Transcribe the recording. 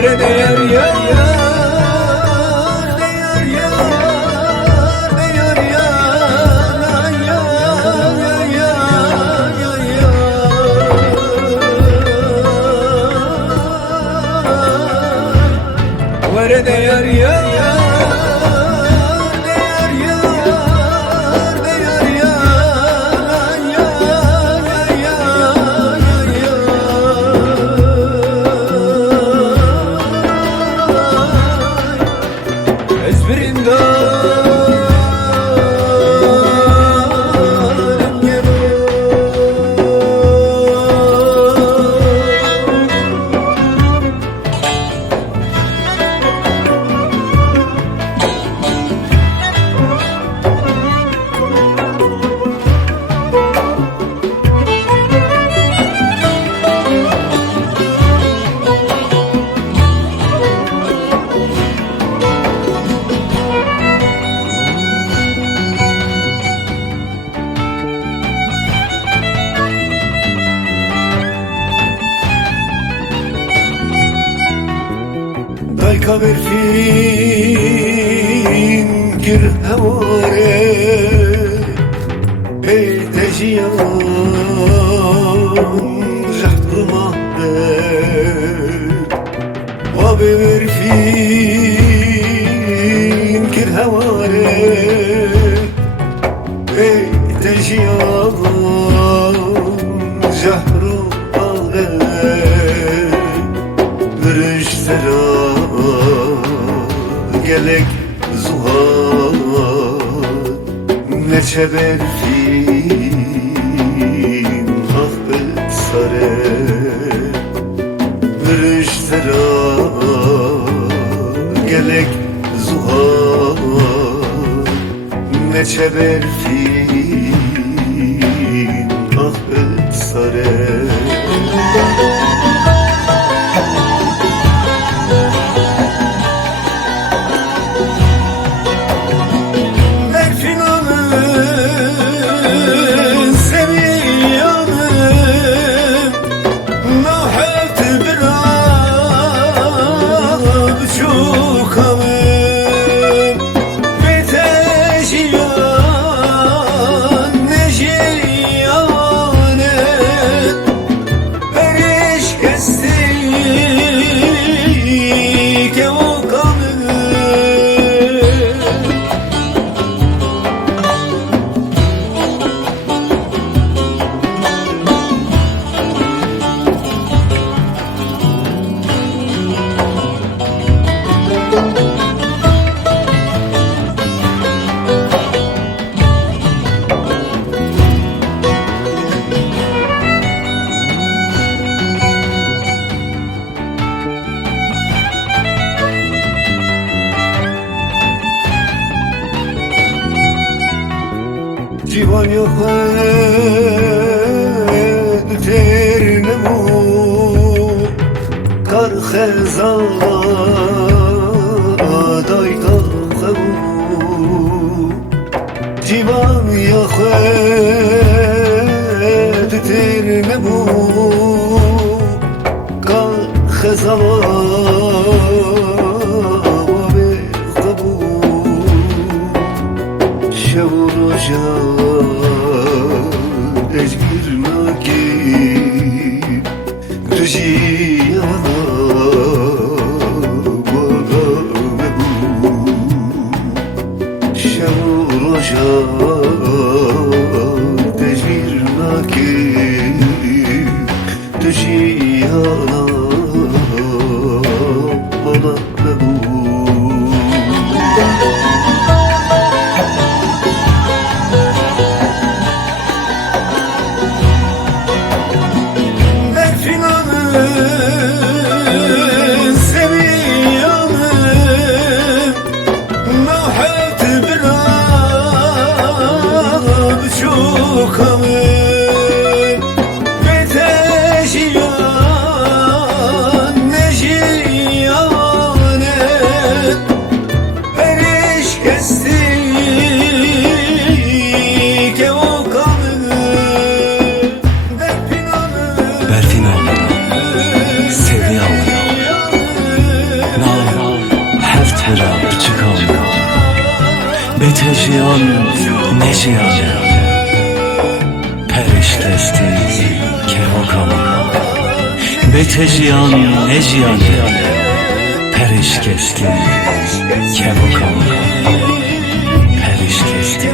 Vere değer yar yar, değer yar, değer yar, yar, yar, yar. Vere değer yar yar. Dajka verfin gir hevare Beytejiyan jahtı mahde Vabe verfin gir hevare Beytejiyan jahtı mahde Gırış selam gelek zuhal neçe berfin ahbet sare Gırış selam gelek zuhal neçe berfin ahbet sare Civan yoxed ternemu Kar xezala dayta xebu Civan yoxed ternemu Kar xezala Betejiyan ne ciyanı, periş kesti kevokamı. Betejiyan ne ciyanı, periş kesti kevokamı. Periş kesti